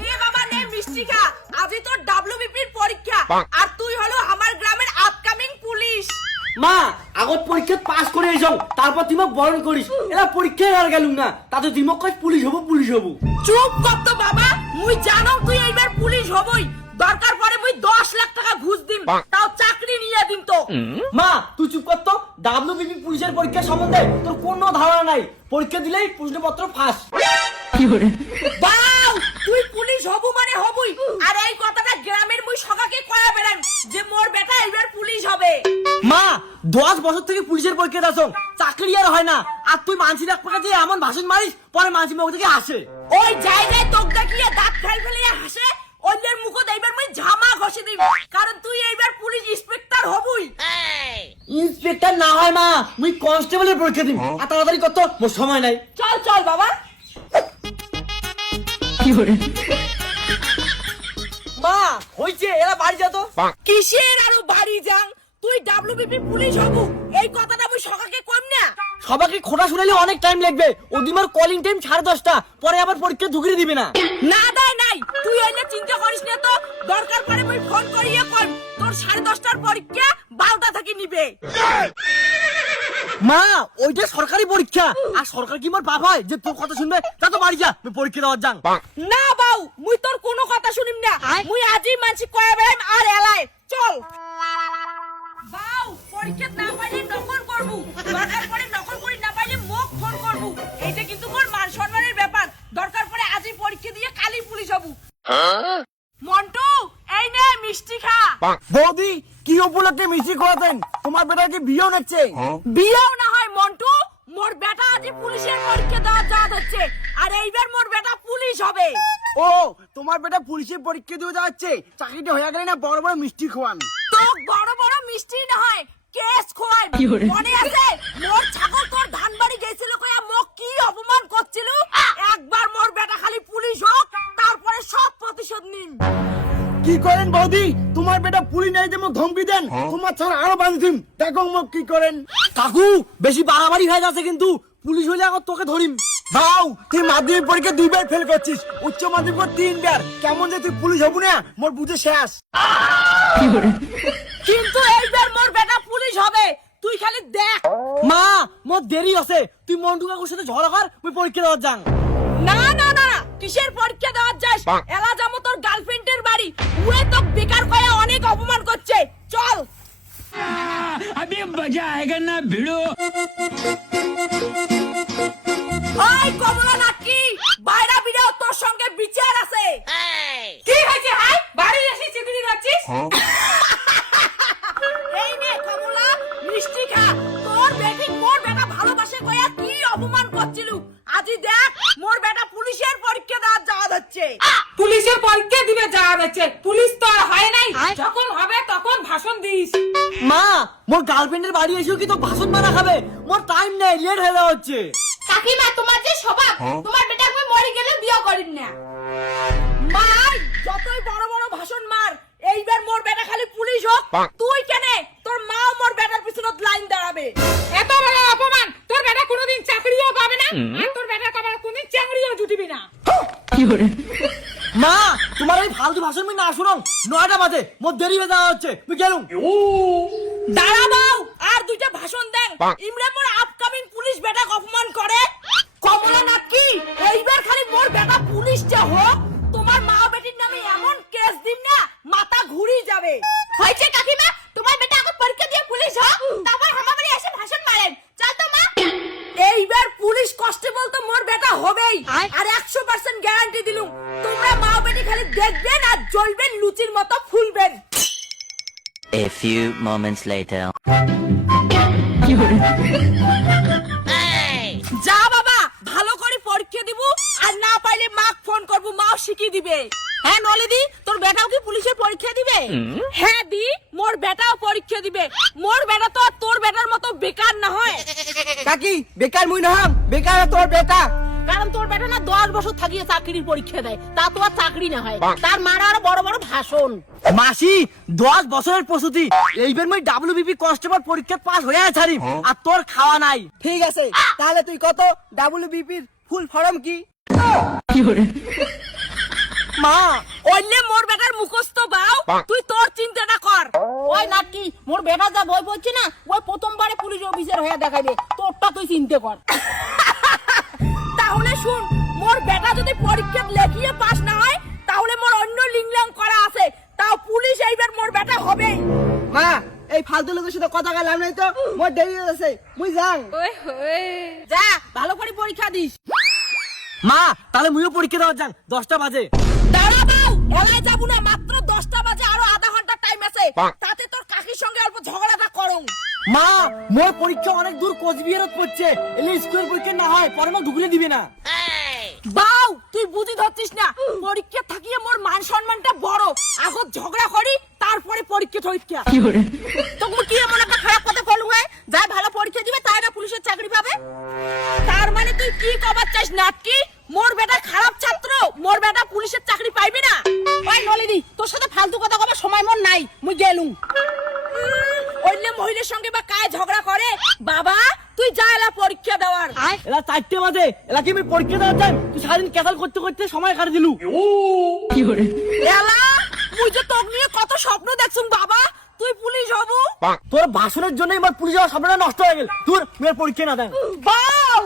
নে বাবা নে মিষ্টি খা। আজই তোর ডাব্লিউবিপির পরীক্ষা। আর তুই হলো আমার গ্রামের আপকামিং পুলিশ। মা আগত পরীক্ষাত পাস করে এসং। তারপর তুই বরণ করিস। এরা পরীক্ষায় আর গেলুম না। তাতে তুই কয় পুলিশ হব পুলিশ হব। চুপ কর তো বাবা। মুই জানো তুই এইবার পুলিশ হবই। দরকার পড়ে মুই দশ লাখ টাকা ঘুষ দিম। তাও চাকরি নিয়ে দিম তো। মা তুই চুপ কর তো। ডাব্লিউবিপি পুলিশের পরীক্ষা সম্বন্ধে তোর কোনো ধারণা নাই। পরীক্ষা দিলেই প্রশ্নপত্র ফাঁস। বাউ! তুই পুলিশ হবু মানে হবুই। আর এই কথাটা গ্রামের মুই সকাকে কয়া বেড়াম যে মোর বেটা এইবার পুলিশ হবে। মা দশ বছর থেকে পুলিশের পরীক্ষা দাস চাকরি আর হয় না। আর তুই মানসি দিয়ে এমন ভাষণ মারিস পরে মানসি মুখ থেকে আসে। ওই জায়গায় তোক দেখিয়ে দাঁত খাই ফেলে হাসে অন্যের মুখ এইবার মুই ঝামা ঘষে দিব কারণ তুই এইবার পুলিশ ইন্সপেক্টর হবুই ইন্সপেক্টর না হয় মা মুই কনস্টেবলের পরীক্ষা দিম আর তাড়াতাড়ি কত মোর সময় নাই। চল চল বাবা। মা হইছে এরা বাড়ি যা তো। কিসের আরও বাড়ি যাং? তুই ডাব্লিউবিপি পুলিশ হবু। এই কথাটা মুই সকাকে কম না। সবাইকে খোটা শুনালে অনেক টাইম লাগবে। ওদিমার কলিং টাইম সাড়ে দশটা। পরে আবার পরীক্ষা ঢুকিয়ে দিবে না। না দেয় নাই। তুই এলে চিন্তা করিস না তো। দরকার পড়ে মুই ফোন করিয়ে কম তোর সাড়ে দশটার পরীক্ষা বারোটা থেকে নিবে। মা ওইটা সরকারি পরীক্ষা। আর সরকার কি মোর বাপ হয়? যে তোর কথা শুনবে তা তো বাড়ি যা আমি পরীক্ষা দেওয়ার যাং। না বাউ মুই তোর কোনো কথা শুনিম না। মুই আজই মানছি কয়া বেড়াইম আর এলাই। চল। বাউ পরীক্ষা না পাইলে নকল করবু। দরকার পড়ে নকল করি না পাইলে মুখ ফোন করবু। এইটা কিন্তু মোর মান সম্মানের ব্যাপার। দরকার পড়ে আজই পরীক্ষা দিয়ে কালি পুলিশ হবু। মন্টু এই নে মিষ্টি খা। বৌদি কি উপলক্ষে মিছি করাতেন তোমার বেটা কি বিয়েও নাচ্ছে। বিয়েও না হয় মন্টু। মোর বেটা আজ পুলিশের পরীক্ষা দেওয়া যাওয়া হচ্ছে। আর এইবার মোর বেটা পুলিশ হবে। ও তোমার বেটা পুলিশের পরীক্ষা দিয়ে যাচ্ছে। চাকরিটা হয়ে গেলে না বড় বড় মিষ্টি খোয়ান। তো বড় বড় মিষ্টি না হয় কেস খোয়াই। মনে আছে মোর ছাগল তোর ধান বাড়ি গেছিল কয়া মোক কি করেন বৌদি? তোমার বেটা পুলি নাই যেমন ধমকি দেন? তোমার ছাড়া আরও বাঁধিম দেখো মোক কি করেন। কাকু বেশি বাড়াবাড়ি হয়ে যাচ্ছে কিন্তু। পুলিশ হলে এখন তোকে ধরিম। তুই মাধ্যমিক পরীক্ষা দুইবার ফেল করছিস। উচ্চ মাধ্যমিক তিনবার। কেমন যে তুই পুলিশ হবু না মোর বুঝে শেষ। কিন্তু এইবার মোর বেটা পুলিশ হবে। তুই খালি দেখ। মা মোর দেরি আছে তুই মন্টু কাকুর সাথে ঝগড়া কর তুই পরীক্ষা দেওয়ার যাং। না না না না কিসের পরীক্ষা দেওয়ার যাস? এলা যাব তোর গার্লফ্রেন্ডের বাড়ি। উড়ে তো বেকার করে অনেক অপমান করছে। চল। আমি মজা আয়েগা না ভিড়ো আয় কমলা নাকি? বাইরা বিড়াও তোর সঙ্গে বিচার আছে। কি হয়েছে হাই? বাড়ি এসে চিকুনি খাচ্ছিস হ্যাঁ। এই নে কমলা মিষ্টি খা। তোর বেটি মোর বেটা ভালোবাসে কয়া কি অপমান করছিলু? আজি দেখ দিবে যাওয়া পুলিশ তো আর হয় নাই। যখন হবে তখন ভাষণ দিস। মা মোর গার্লফ্রেন্ডের বাড়ি এসেও কি তো ভাষণ মারা খাবে? মোর টাইম নেই লেট হয়ে যাওয়া হচ্ছে। কাকিমা তোমার যে স্বভাব তোমার বেটা আমি মরে গেলে বিয়ে করিন না। মাই যতই বড় বড় ভাষণ মার এইবার মোর বেটা খালি পুলিশ হোক। তুই কেনে? তোর মাও মোর বেটার পিছনত লাইন দাঁড়াবে। এত বড় অপমান! তোর বেটা কোনোদিন চাকরিও পাবে না আর তোর বেটা কবার কোনদিন চাকরিও জুটিবি না। মা এই ফালতু ভাষণ আমি না শুনুন। নয়টা বাজে মোর দেরি হয়ে যাওয়া হচ্ছে। গেলুম। আর দুইটা ভাষণ দেন। ইমরান মোর আপকামিং পুলিশ বেটা অপমান করে। কমলা নাকি এইবার খালি মোর বেটা পুলিশ যা হোক তোমার মা বেটির নামে এমন কেস দিন না মাথা ঘুরি যাবে। হয়েছে কাকিমা তোমার বেটা এখন পরীক্ষা দিয়ে পুলিশ হোক তারপর আমার বাড়ি এসে ভাষণ মারেন চল তো মা এইবার পুলিশ কনস্টেবল তো মোর বেটা হবেই আর একশো পার্সেন্ট গ্যারান্টি দিলুম। তোমরা মা বেটি খালি দেখবেন আর জ্বলবেন লুচির মতো ফুলবেন। A few moments later. যা বাবা ভালো করে পরীক্ষা দিব আর না পাইলে মাক ফোন করব মাও শিখিয়ে দিবে। হ্যাঁ নলিদি তোর বেটাও কি পুলিশের পরীক্ষা দিবে? হ্যাঁ দি মোর বেটাও পরীক্ষা দিবে। মোর বেটা তো আর তোর বেটার মতো বেকার না হয়। কাকি বেকার মুই নহাম বেকার তোর বেটা। কারণ তোর বেটা না দশ বছর থাকিয়ে চাকরির পরীক্ষা দেয়। তা তো আর চাকরি না হয়। তার মারা আরও বড় বড় ভাষণ। মাসি দশ বছরের প্রস্তুতি এইবার মই ডাব্লিউবিপি কনস্টেবল পরীক্ষা পাস হয়ে ছাড়িম আর তোর খাওয়া নাই। ঠিক আছে তাহলে তুই কত? ডাব্লিউবিপির ফুল ফরম কি? মা ওইলে মোর বেটার মুখস্থ বাউ তুই তোর চিন্তাটা কর। ওই নাটকি মোর বেটা যা বই পড়ছে না ওই প্রথমবারে পুলিশ অফিসার হয়ে দেখাবে তোরটা তুই চিন্তা কর। তাহলে শুন মোর বেটা যদি পরীক্ষা লেখিয়ে পাস না হয় তাহলে মোর অন্য লিংলাং করা আছে। তাও পুলিশ এইবার মোর বেটা হবে। মা এই ফালতু লোকের সাথে কথা গেলাম নাই তো। মোর দেরি হয়ে যাচ্ছে মুই যাং। যা ভালো করে পরীক্ষা দিস। মা তাহলে মুইও পরীক্ষা দেওয়ার যাং দশটা বাজে। দাঁড়া বাউ এলাই যাব না মাত্র দশটা বাজে আরও আধা ঘণ্টা টাইম আছে। মা মোর পরীক্ষা অনেক দূর কোচবিহারত পড়ছে। এলে স্কুলের পরীক্ষা না হয় পরে মা ঢুকলে দিবে না। বাউ তুই বুঝি ধরছিস না? পরীক্ষা থাকিয়ে মোর মান সম্মানটা বড়। আগত ঝগড়া করি তারপরে পরীক্ষা টরীক্ষা তখন কি এমন একটা খারাপ কথা বলু হয়? যা ভালো পরীক্ষা দিবে তাই না পুলিশের চাকরি পাবে? তার মানে তুই কি কবার চাস নাটকি মোর বেটা খারাপ ছাত্র মোর বেটা পুলিশের চাকরি পাইবে না? ওই নলিদি তোর সাথে ফালতু কথা কবার সময় মন নাই মুই গেলুম। অন্য মহিলার সঙ্গে বা কায় ঝগড়া করে? বাবা তুই যা এলা পরীক্ষা দেওয়ার। এলা চারটে বাজে। এলা কি আমি পরীক্ষা দেওয়ার টাইম তুই সারাদিন ক্যাসাল করতে করতে সময় কাটে দিলু। কি করে? এলা মুই যে তোক নিয়ে কত স্বপ্ন দেখছুন বাবা। তুই পুলিশ হবু। তোর ভাষণের জন্য এবার পুলিশ যাওয়ার স্বপ্নটা নষ্ট হয়ে গেল। তোর মেয়ের পরীক্ষা না দেয় বাউ